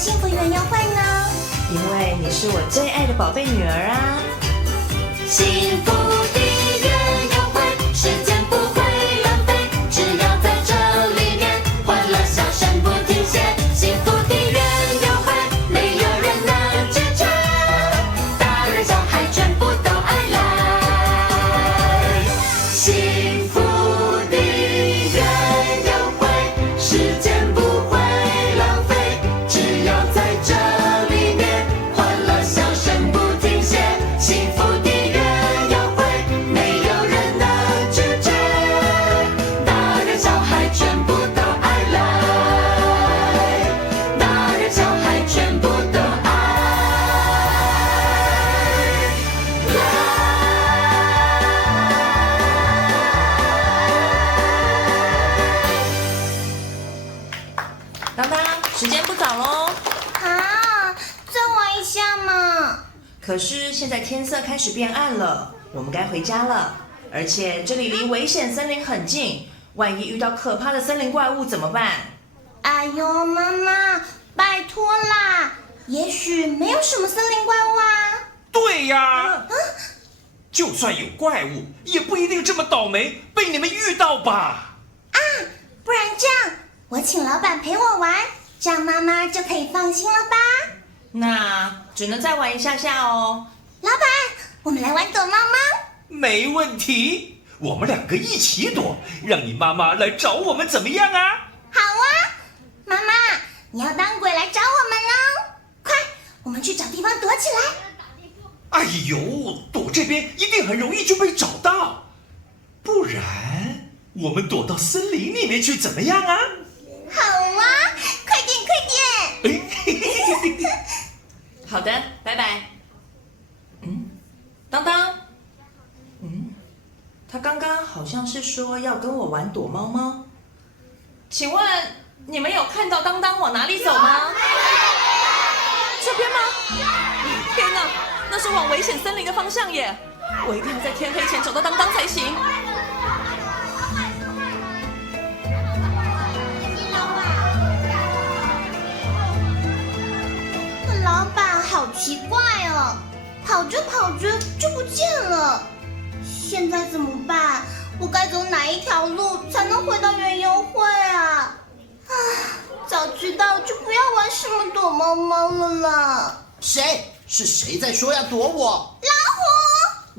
幸福园游会呢？因为你是我最爱的宝贝女儿啊！幸福的园游会，时间不会浪费，只要在这里面，欢乐笑声不停歇。幸福的园游会，没有人能拒绝，大人小孩全部都爱来。幸福的园游会，时间不会浪费，只要在这里面，欢乐笑声不停歇。幸福的园游会，没有人能拒绝，大人小孩全部都爱来，大人小孩全部都爱当当，时间不早喽。啊，再玩一下嘛！可是现在天色开始变暗了，我们该回家了。而且这里离危险森林很近，万一遇到可怕的森林怪物怎么办？哎呦，妈妈，拜托啦！也许没有什么森林怪物啊。对呀，就算有怪物，也不一定这么倒霉被你们遇到吧？不然这样，我请老板陪我玩，这样妈妈就可以放心了吧？那只能再玩一下下哦。老板，我们来玩躲猫猫。没问题，我们两个一起躲，让你妈妈来找我们怎么样啊？好啊，妈妈，你要当鬼来找我们哦！快，我们去找地方躲起来。哎呦，躲这边一定很容易就被找到，不然我们躲到森林里面去怎么样啊？好啊，快点快点！好的，拜拜。当当，他刚刚好像是说要跟我玩躲猫猫。请问你们有看到当当往哪里走吗？这边吗？天哪，那是往危险森林的方向耶！我一定要在天黑前找到当当才行。老板好奇怪哦，跑着跑着就不见了。现在怎么办？我该走哪一条路才能回到园游会啊？早知道就不要玩什么躲猫猫了啦。是谁在说要躲我？老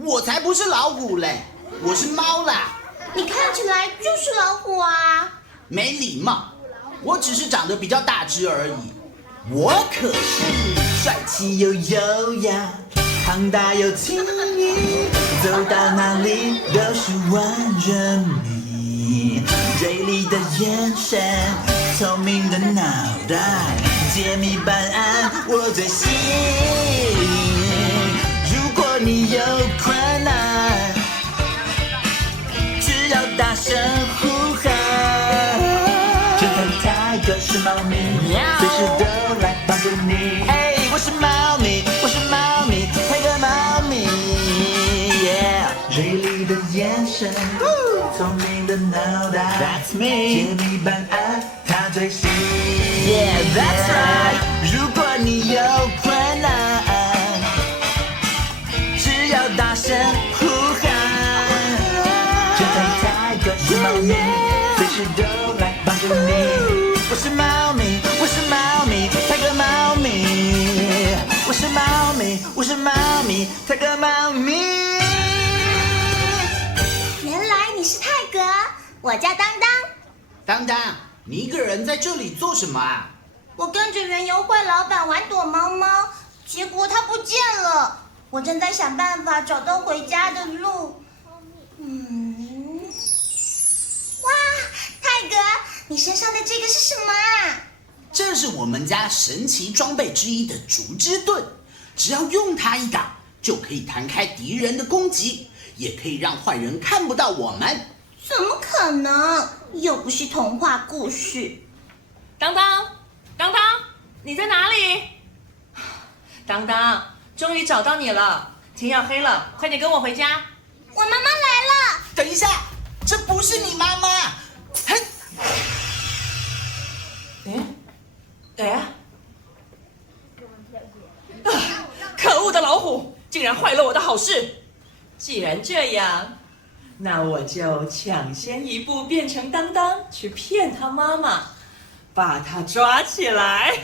虎，我才不是老虎嘞，我是猫啦！你看起来就是老虎啊！没礼貌，我只是长得比较大只而已。我可是帅气又优雅，庞大又轻盈，走到哪里都是万人迷。锐利的眼神，聪明的脑袋，解密办案我最行。如果你有困难，只要大声呼喊。侦探泰哥是猫咪，随时都来帮助你。哎，我是猫咪，我是猫咪，泰哥猫咪。锐利的眼神，聪明的脑袋 ，That's me。解密办案他最行。Yeah, that's right。如果你有困难，只要大声呼喊。侦探泰哥是猫咪，随时都来帮助你。我是猫咪，我是猫咪，泰哥猫咪。我是猫咪，我是猫咪，泰哥猫咪。原来你是泰哥，我叫当当。当当，你一个人在这里做什么啊？我跟着园游会老板玩躲猫猫，结果他不见了。我正在想办法找到回家的路。哇，泰哥，你身上的这个是什么啊？这是我们家神奇装备之一的竹枝盾，只要用它一打，就可以弹开敌人的攻击，也可以让坏人看不到我们。怎么可能？又不是童话故事。当当，当当，你在哪里？当当，终于找到你了。天要黑了，快点跟我回家。我妈妈来了。等一下，这不是你妈妈。嘿，哎，恶的老虎竟然坏了我的好事。既然这样，那我就抢先一步变成当当，去骗他妈妈，把他抓起来。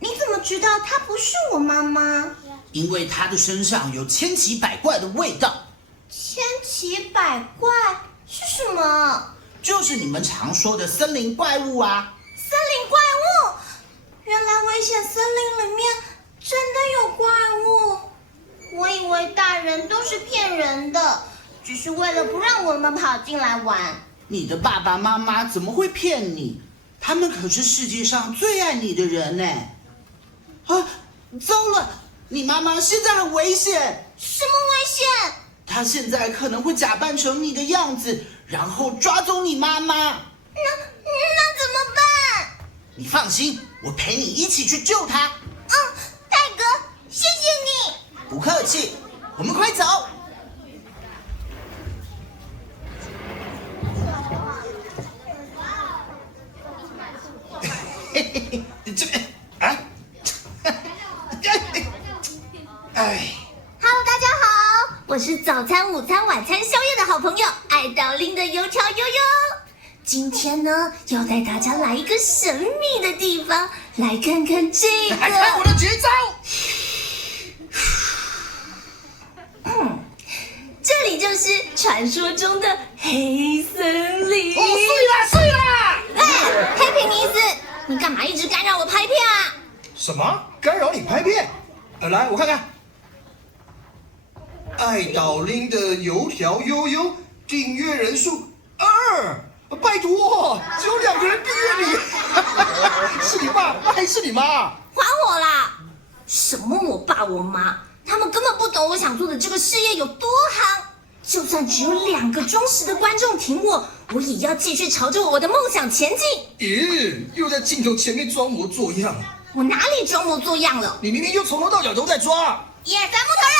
你怎么知道她不是我妈妈？因为他的身上有千奇百怪的味道，千奇百怪是什么？就是你们常说的森林怪物啊。森林怪物！原来危险森林里面真的有怪物。我以为大人都是骗人的，只是为了不让我们跑进来玩。你的爸爸妈妈怎么会骗你？他们可是世界上最爱你的人呢。啊，糟了！你妈妈现在很危险。什么危险？她现在可能会假扮成你的样子，然后抓走你妈妈。那怎么办？你放心，我陪你一起去救她。大哥，谢谢你。不客气，我们快走。这边啊，哎， Hello， 大家好，我是早餐、午餐、晚餐、宵夜的好朋友爱到拎的油条悠悠。今天呢，要带大家来一个神秘的地方，来看看这个。还看我的绝招！这里就是传说中的黑森林。哦，碎啦！哎，黑皮尼斯，你干嘛一直干扰我拍片啊？什么？干扰你拍片？来，我看看。爱岛拎的油条悠悠订阅人数2，拜托，只有2个人订阅你，是你爸还是你妈？还我啦！什么我爸我妈，他们根本不懂我想做的这个事业有多夯。就算只有2个忠实的观众挺我，我也要继续朝着我的梦想前进。咦，又在镜头前面装模作样，我哪里装模作样了？你明明就从头到脚都在抓。 1、2、3，木头人！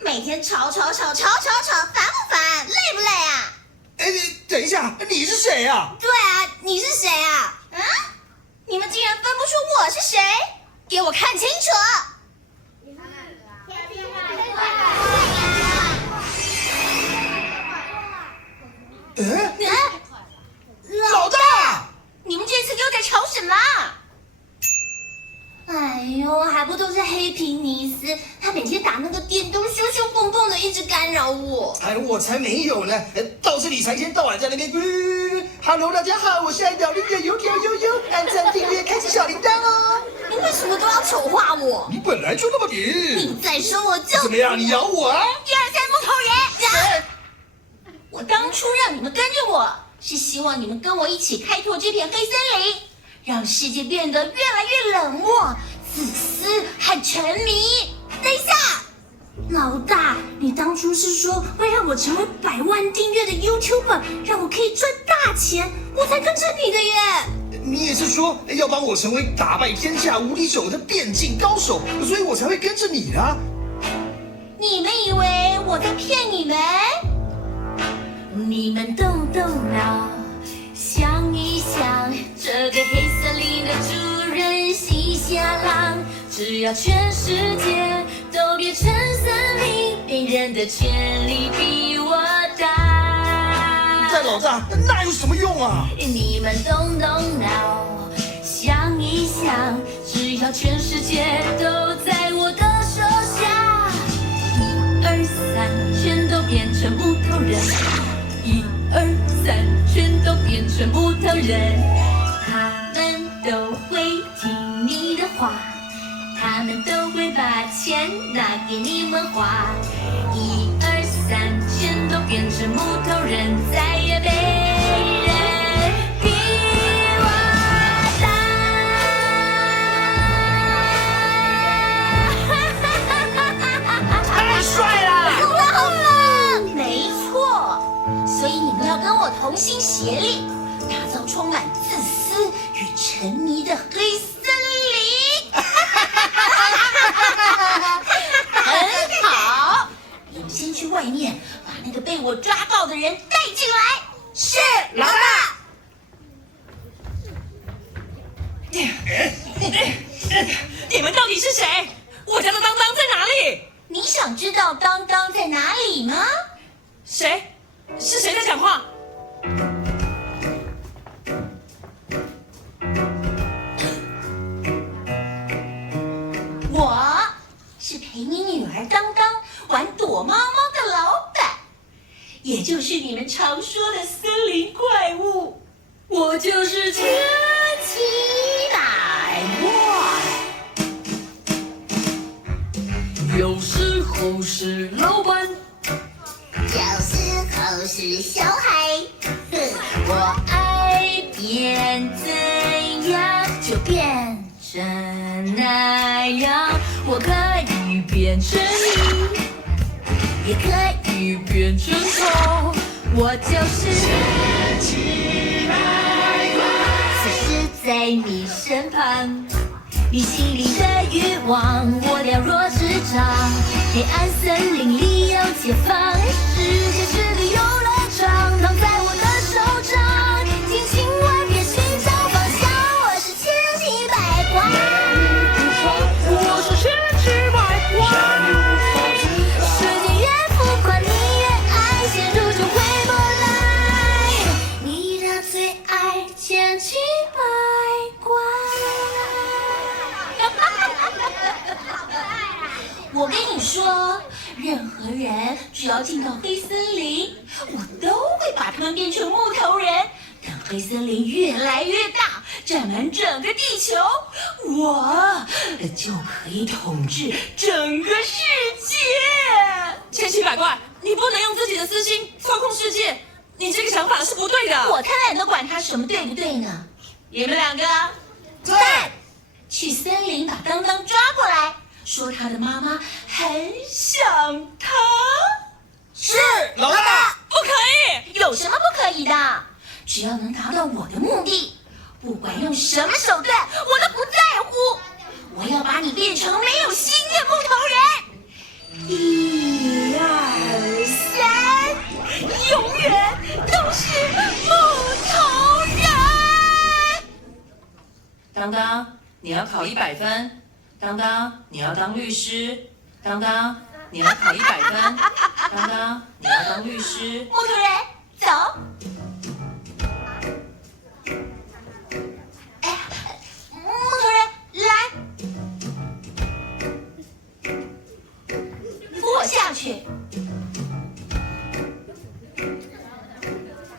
每天吵，烦不烦？累不累啊？哎，等一下，你是谁啊？对啊，你是谁啊？你们竟然分不出我是谁？给我看清楚！哎，老老大！你们这次又在吵什么？哎呦，还不都是黑皮尼斯，他每天打那个电都凶凶蹦蹦的，一直干扰我。哎，我才没有呢！倒是你才一天到晚在那边。Hello， 大家好，我是爱岛拎的油条悠悠，按赞订阅，开启小铃铛哦。你为什么都要丑化我？你本来就那么点。你再说我就怎么样？你咬我啊？ 1、2、3，木头人！我当初让你们跟着我，是希望你们跟我一起开拓这片黑森林，让世界变得越来越冷漠、自私和沉迷。等一下，老大，你当初是说会让我成为100万订阅的 YouTuber， 让我可以赚大钱，我才跟着你的耶。你也是说要帮我成为打败天下无敌手的电竞高手，所以我才会跟着你啊。你们以为我在骗你们？你们动动脑，想一想，这个黑森林的主人西夏狼，只要全世界都变成森林，没人的权利比我大。但老大，那有什么用啊？你们动动脑，想一想，只要全世界都在我的手下，1、2、3，全都变成木头人。1、2、3，全都变成木头人，他们都会听你的话，他们都会把钱拿给你们花。1、2、3，全都变成木头人，再也没人比我大。太帅了！好了，没错。所以你们要跟我同心协力，打造充满自私与沉迷的黑森林。很好，你们先去外面把那个被我抓到的人带进来。是，老大。常说的森林怪物，我就是千奇百怪。有时候是老板，有时候是小孩，我爱变怎样就变成那样，我可以变成你，也可以变成他，我就是千奇百怪，此时在你身旁，你心里的欲望我了若指掌，黑暗森林里有解放，世界是个游乐场，躺在我的手掌，听千万别寻找方向，我是千奇百怪，我是千奇百怪，世界越浮夸你越爱，陷入就回不来，你的最爱千奇百怪。我跟你说，任何人只要进到黑森林，我都会把他们变成木头人。等黑森林越来越大，占满整个地球，我就可以统治整个世界。千奇百怪，你不能用自己的私心操控世界，你这个想法是不对的。我才懒得管他什么对不对呢。你们两个，对，去森林把当当抓过来。说他的妈妈很想他。是老大。不可以，有什么不可以的？只要能达到我的目的，不管用什么手段，我都不在乎。我要把你变成没有心的木头人。1、2、3，永远都是木头人。当当，你要考100分。当当，你要当律师。当当，你要考100分。当当，你要当律师。木头人，走。哎，木头人，来，扶我下去。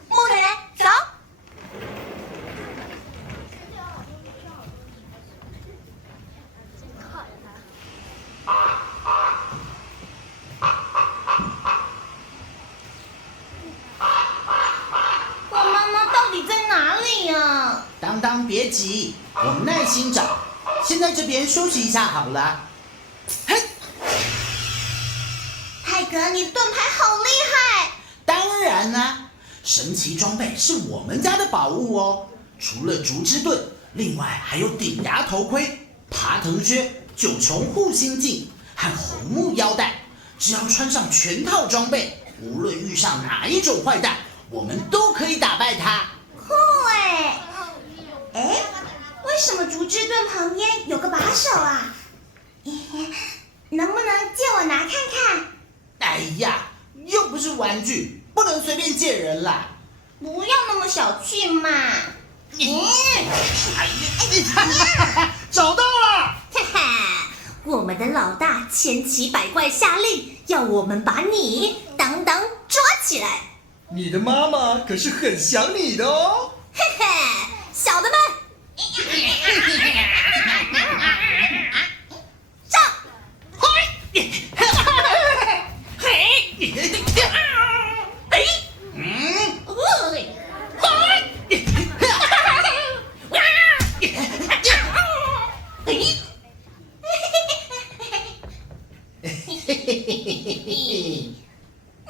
木头人，走。当当别急，我们耐心找。先在这边休息一下好了。嘿，泰格，你的盾牌好厉害！当然啦，神奇装备是我们家的宝物哦。除了竹枝盾，另外还有顶牙头盔、爬藤靴、9重护心镜和红木腰带。只要穿上全套装备，无论遇上哪一种坏蛋，我们都可以打败他。酷哎！哎，为什么竹枝盾旁边有个把手啊？能不能借我拿看看？哎呀，又不是玩具，不能随便借人啦。不要那么小气嘛！找到了！哈哈，我们的老大千奇百怪下令，要我们把你当当抓起来。你的妈妈可是很想你的哦。嘿嘿，小的们，上！你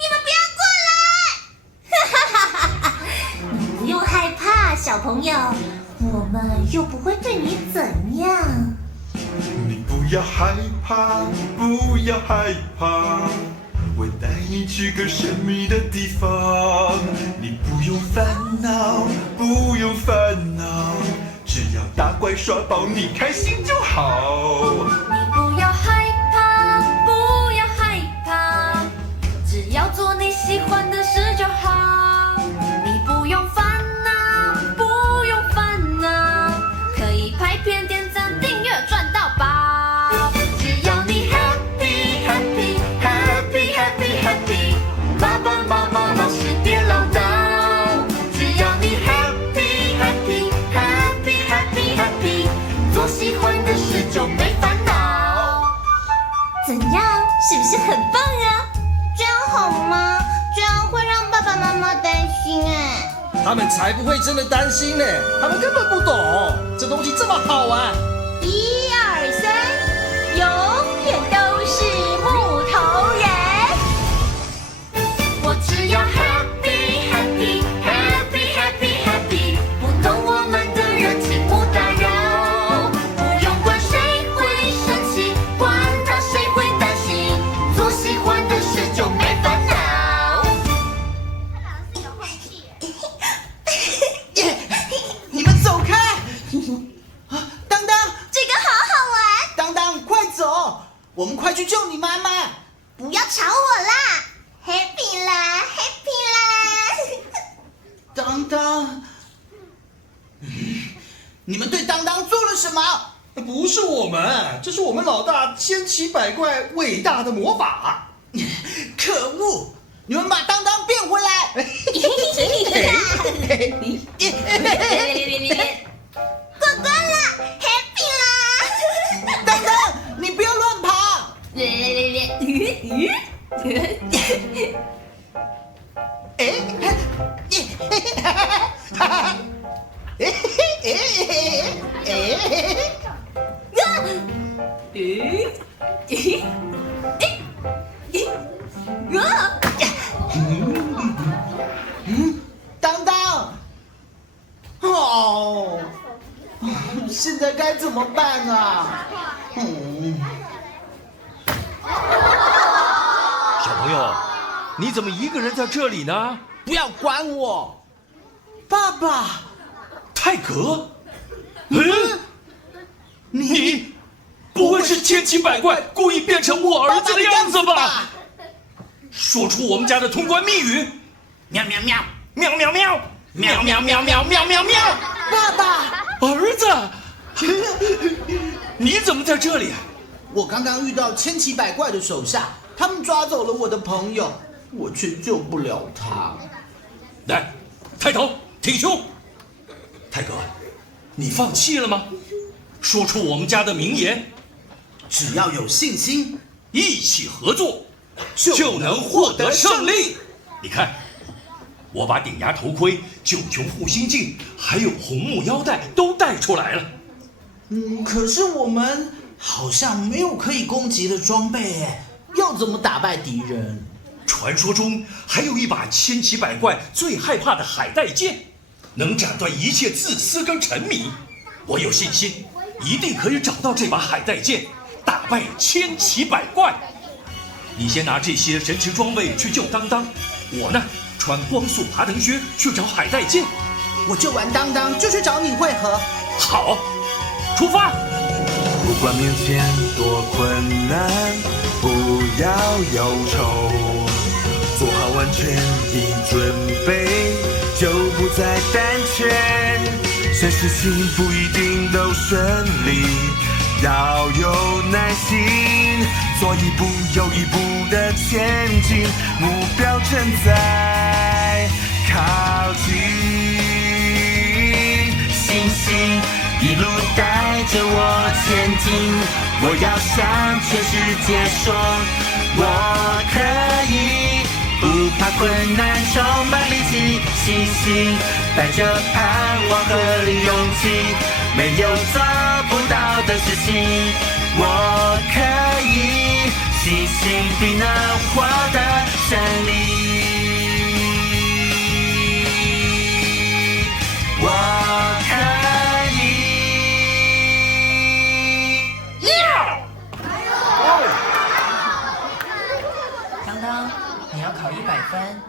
们不要过来！你不用害怕，小朋友，我们又不会对你怎样。你不要害怕，不要害怕，我带你去个神秘的地方。你不用烦恼，不用烦恼，只要打怪耍宝，你开心就好。你不要害怕，不要害怕，只要做你喜欢的事就好。你不用烦恼，不用烦恼，可以拍片、点赞、订阅、赚到宝。只要你 happy happy happy happy happy， 爸爸妈妈老师变老大。他们才不会真的担心呢，他们根本不懂，这东西这么好玩。1、2、3，永远都是木头人。我只要 happy happy happy happy happy， 不懂我们的人请勿打扰，不用管谁会生气，管他谁会担心，做喜欢的事就没烦恼。你们走开！啊，当当，这个好好玩，当当，快走！我们快去救你妈妈！不要吵我啦 ！Happy 啦 ，Happy 啦！当当，你们对当当做了什么？不是我们，这是我们老大千奇百怪伟大的魔法。可恶！你们把当当变回来！过关啦 ，Happy 啦！当当，你不要乱跑！当当，哦，现在该怎么办啊？小朋友，你怎么一个人在这里呢？不要管我，爸爸，泰格，你不会是千奇百怪故意变成我儿子的样子吧？说出我们家的通关密语：喵喵喵，喵喵喵，喵喵喵喵喵喵喵。爸爸，儿子，你怎么在这里？我刚刚遇到千奇百怪的手下，他们抓走了我的朋友，我却救不了他。来，抬头挺胸。泰格，你放弃了吗？说出我们家的名言：只要有信心，一起合作，就能获得胜利。你看，我把顶牙头盔、九穹护心镜，还有红木腰带都带出来了。可是我们好像没有可以攻击的装备耶，要怎么打败敌人？传说中还有一把千奇百怪最害怕的海带剑，能斩断一切自私跟沉迷。我有信心，一定可以找到这把海带剑，打败千奇百怪。你先拿这些神奇装备去救当当，我呢穿光速爬藤靴去找海带剑。我救完当当就去找你会合。好，出发！不管面前多困难，不要忧愁，做好完全的准备，就不再胆怯。谁事情不一定都顺利，要有耐心，做一步又一步的前进，目标正在靠近。星星一路带着我前进，我要向全世界说，我可以，不怕困难，充满力气，星星带着盼望和勇气，没有做不到的事情，我可以，星星必能获得胜利。我可以。当当，你要考100分。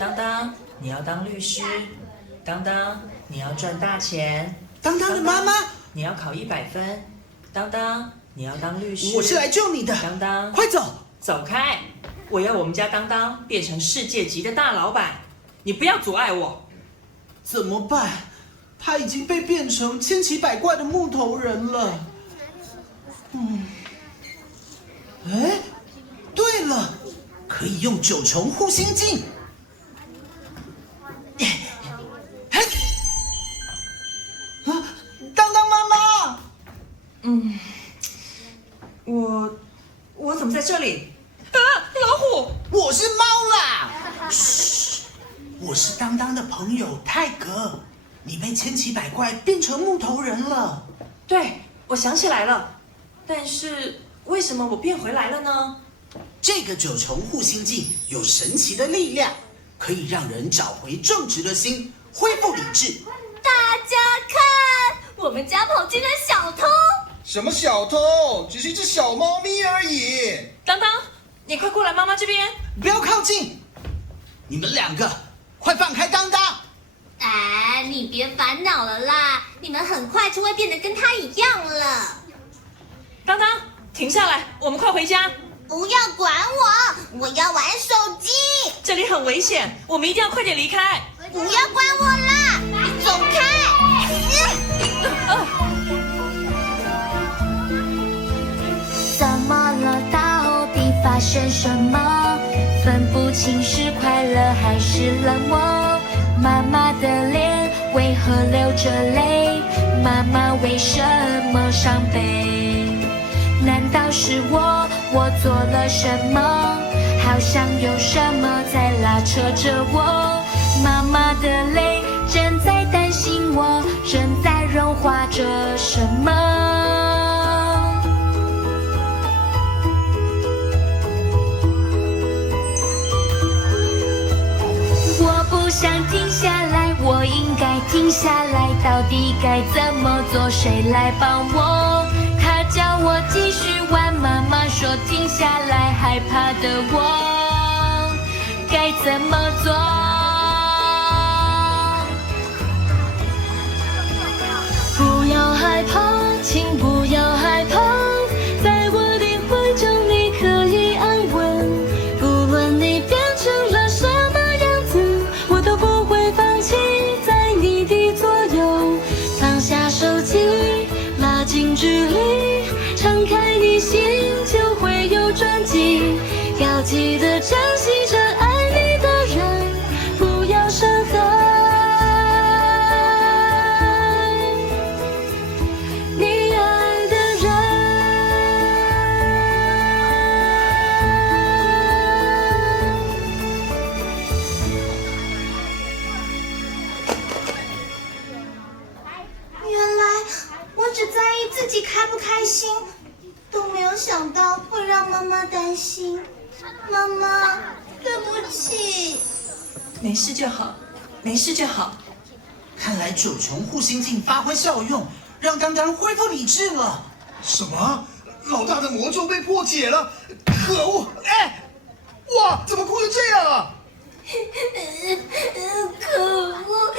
当当，你要当律师。当当，你要赚大钱。当当的妈妈，你要考100分。当当，你要当律师。我是来救你的。当当，快走！走开！我要我们家当当变成世界级的大老板，你不要阻碍我。怎么办？他已经被变成千奇百怪的木头人了。哎，对了，可以用九穹护心镜。嘿，啊，当当妈妈，我怎么在这里？啊，老虎！我是猫啦。嘘，我我是当当的朋友泰格，你被千奇百怪变成木头人了。对，我想起来了，但是为什么我变回来了呢？这个9重护心镜有神奇的力量，可以让人找回正直的心，恢复理智。大家看，我们家跑进了小偷。什么小偷？只是一只小猫咪而已。当当，你快过来妈妈这边。不要靠近！你们2个，快放开当当！哎，你别烦恼了啦，你们很快就会变得跟他一样了。当当，停下来，我们快回家。不要管我，我要玩手机。这里很危险，我们一定要快点离开。不要管我啦，你走开！怎么了？到底发生什么？分不清是快乐还是冷漠。妈妈的脸为何流着泪？妈妈为什么伤悲？难道是我做了什么？好像有什么在拉扯着我。妈妈的泪正在担心我，正在融化着什么。我不想停下来，我应该停下来，到底该怎么做？谁来帮我？他叫我继续玩，妈妈说停下来，害怕的我该怎么做？不要害怕，请不要害怕，在我的怀中你可以安稳。不论你变成了什么样子，我都不会放弃在你的左右。放下手机，拉近距离，敞开你心就会有转机。要记得珍惜着爱你的人，不要伤害你爱的人。原来我只在意自己开不开心，都没有想到会让妈妈担心。妈妈，对不起。没事就好，没事就好。看来9重护心镜发挥效用，让当当恢复理智了。什么？老大的魔咒被破解了！可恶！哎，哇，怎么哭成这样啊？可恶，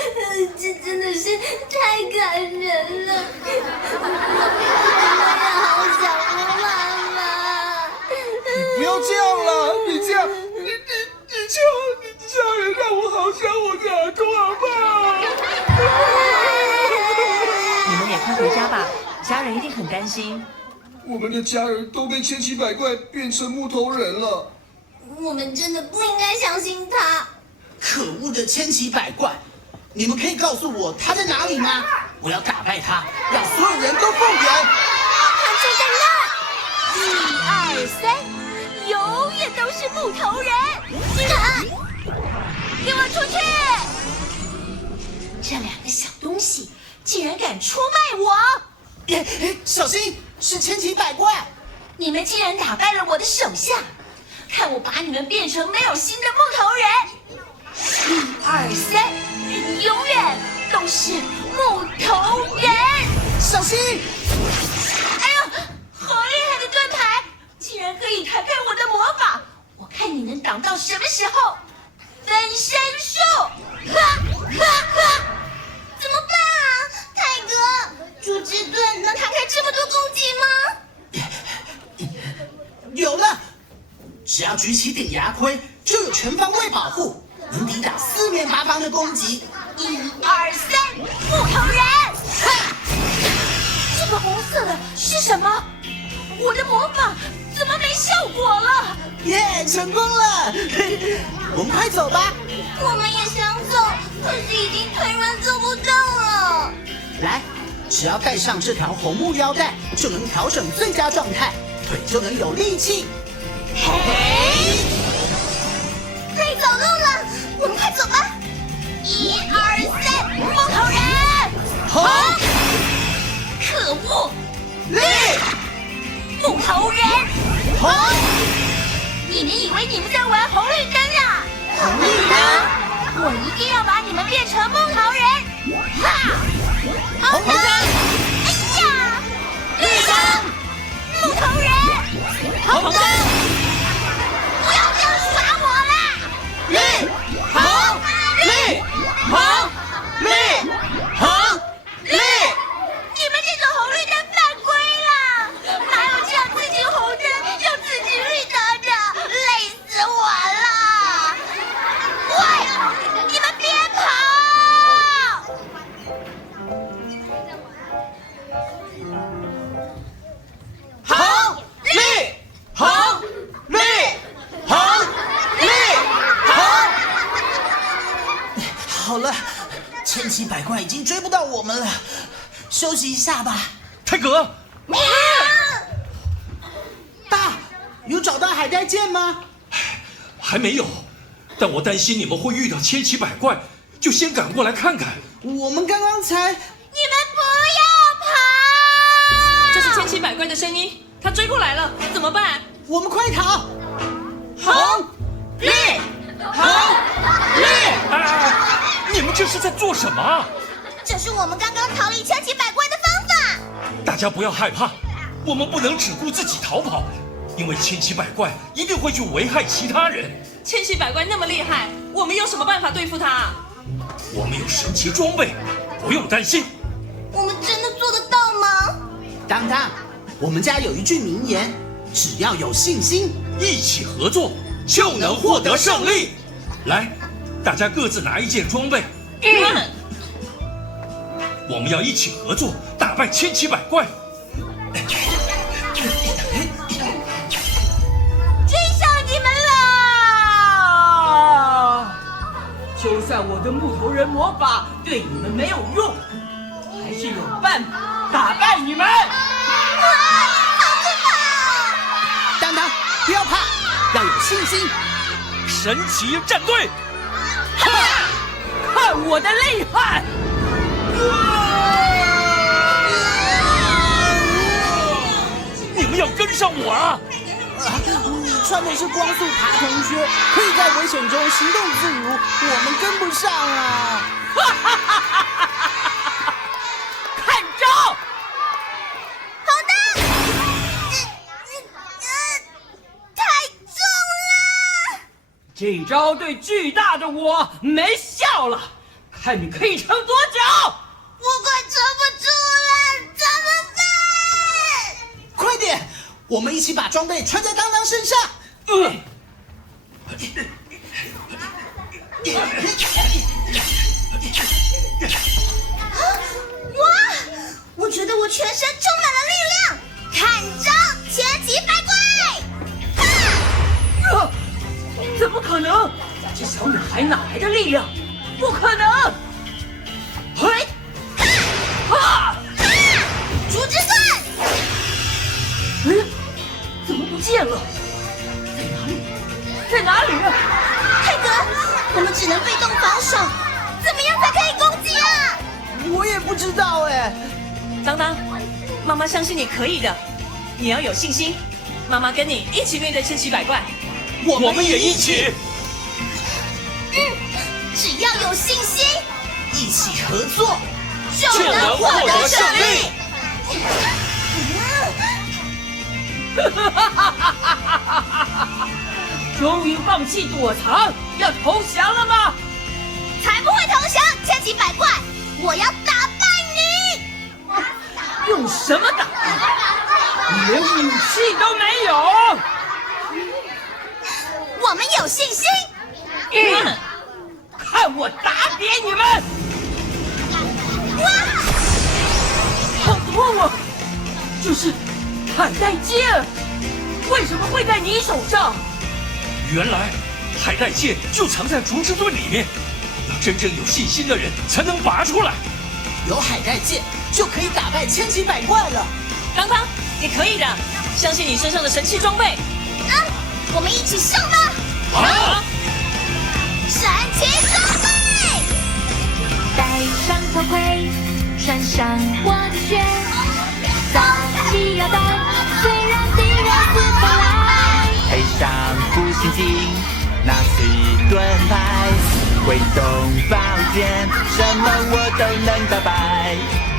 这真的是太感人了。我也好想妈妈。不要这样了，你这样，你这样让我好想我的阿公阿嬷。你们也快回家吧，家人一定很担心。我们的家人都被千奇百怪变成木头人了。我们真的不应该相信他。可恶的千奇百怪！你们可以告诉我他在哪里吗？我要打败他，让所有人都复原。他就在那！1、2、3，永远都是木头人！给我出去！这2个小东西竟然敢出卖我！小心，是千奇百怪！你们竟然打败了我的手下，看我把你们变成没有心的木头人！1、2、3，永远都是木头人！小心！哎呦，好厉害的盾牌，竟然可以弹开我的魔法！我看你能挡到什么时候？分身术！怎么办啊，泰哥？竹枝盾能弹开这么多攻击吗？有了，只要举起顶牙盔，就有全方位保护，能抵挡4面8方的攻击。 1、2、3，木头人！这个红色的是什么？我的魔法怎么没效果了？耶，成功了！我们快走吧。我们也想走，可是已经腿软走不动了。来，只要带上这条红木腰带，就能调整最佳状态，腿就能有力气。嘿，可以走路了，我们快走吧。红。你们以为你们在玩红绿灯啊？红绿灯，我一定要把你们变成木头人！哈！红灯，哎呀，绿灯，木头人，红灯，不要这样耍我啦！绿，红，绿，红，绿，红，绿。你们这种红绿灯犯规啦！哪有这样自己红灯又自己绿灯的？累死我了！喂，你们别跑！红，绿，红，绿，红，绿，红。好了，千奇百怪已经追不到我们了，休息一下吧。泰格，爸，有找到海带剑吗？还没有，但我担心你们会遇到千奇百怪，就先赶过来看看。我们刚刚才……你们不要跑！这是千奇百怪的声音，他追过来了，怎么办？我们快逃！红，绿，红，绿。你们这是在做什么？这是我们刚刚逃离千奇百怪的方法。大家不要害怕，我们不能只顾自己逃跑，因为千奇百怪一定会去危害其他人。千奇百怪那么厉害，我们有什么办法对付他？我们有神奇装备，不用担心。我们真的做得到吗？当当，我们家有一句名言：只要有信心，一起合作就能获得胜利。来，大家各自拿一件装备。我们要一起合作，打败千奇百怪。追上你们了！就算我的木头人魔法对你们没有用，还是有办法打败你们。当当，不要怕，要有信心。神奇战队，看我的厉害！你们要跟上我啊！你穿的是光速爬藤靴，可以在危险中行动自如，我们跟不上啊！看招！红灯！太重了！这招对巨大的我没效了，看你可以撑多久！我快撑不住了，怎么办？快点，我们一起把装备穿在当当身上。哇！我觉得我全身充满了力量，看招，千奇百怪！怎么可能？这小女孩哪来的力量？不可能！嘿！竹之棍！怎么不见了？在哪里？在哪里？泰格，我们只能被动防守，怎么样才可以攻击啊？我也不知道哎。当当，妈妈相信你可以的，你要有信心。妈妈跟你一起面对千奇百怪。我们也一起。只要有信心，一起合作就能获得胜利。终于放弃躲藏，要投降了吗？才不会投降！千奇百怪，我要打败你！用什么打？你连武器都没有！我们有信心。看我打扁你们！哇！好痛啊！这是海带剑，为什么会在你手上？原来海带剑就藏在竹之盾里面，要真正有信心的人才能拔出来。有海带剑就可以打败千奇百怪了。当当，你可以的，相信你身上的神奇装备。我们一起上吧！好。神奇装备，戴上头盔，穿上我的靴，早起要带，虽然敌人四方来。上护心镜，拿起盾牌，挥动宝剑，什么我都能打败。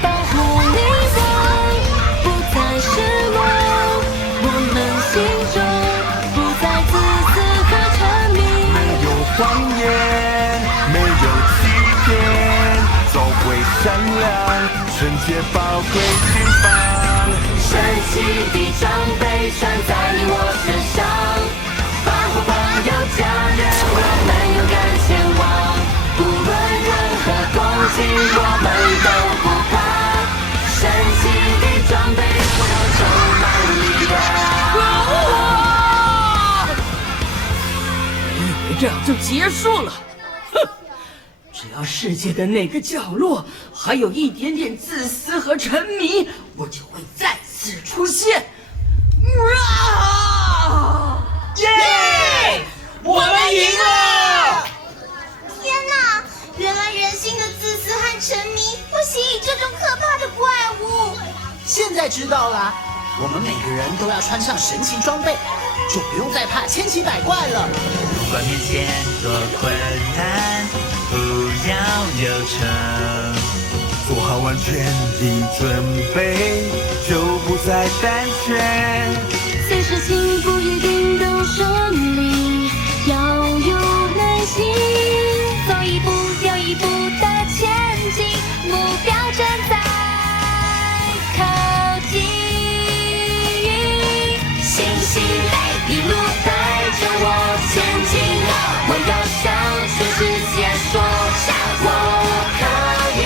保护你我不再失落，我们心中不再自私和沉迷。没有谎言，没有欺骗，走回善良，纯洁宝贵心房。神奇的装备穿在你我身上，保护朋友家人，我们勇敢前往，不论任何攻击，我们都不怕。神奇的装备让我充满力量。你以为这样就结束了？哼！只要世界的哪个角落还有一点点自私和沉迷，我就会再次出现。耶！我们赢了！天哪！原来人性的自私和沉迷会吸引这种可怕的怪物。现在知道啦，我们每个人都要穿上神奇装备，就不用再怕千奇百怪了。不管面前多困难，不要忧愁，做好完全的准备，就不再胆怯。虽事情不一定都顺利，要有耐心，走一步又一步的前进，目标正在靠近。星星一路带着我前进，我要向全世界说，我可以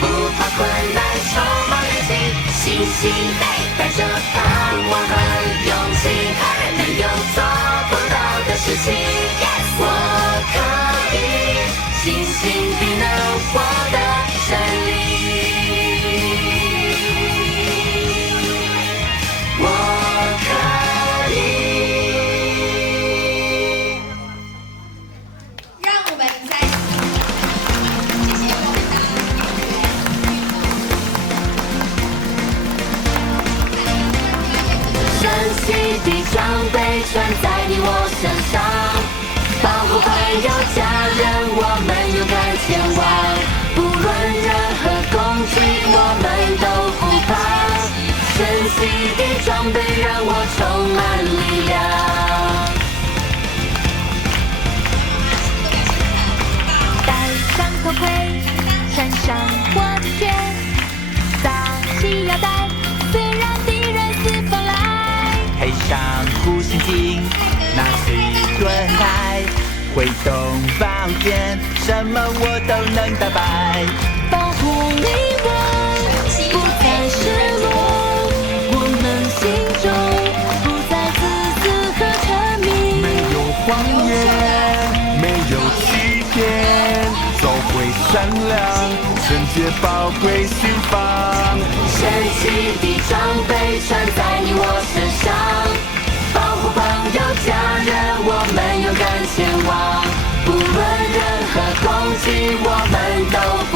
不怕困难，充满力气。星星带着盼望和勇气，没有做不到的事情。我可以，星星必能获得胜利。我可以。让我们再谢谢各位神奇的装备穿在你我身上，保护朋友家人，我们勇敢前往，不论任何攻击，我们都不怕。神奇的装备让我充满力量。戴上头盔，穿上火箭，扎起腰带，虽然敌人四方来。配上护心镜，拿起盾牌，挥动宝剑，什么我都能打败。保护你我不再失落，我们心中不再自私和沉迷。没有谎言，没有欺骗，走回善良，纯洁宝贵心房。神奇的装备穿在你我身上，保护朋友家人，我们勇敢前往，不论任何攻击，我们都不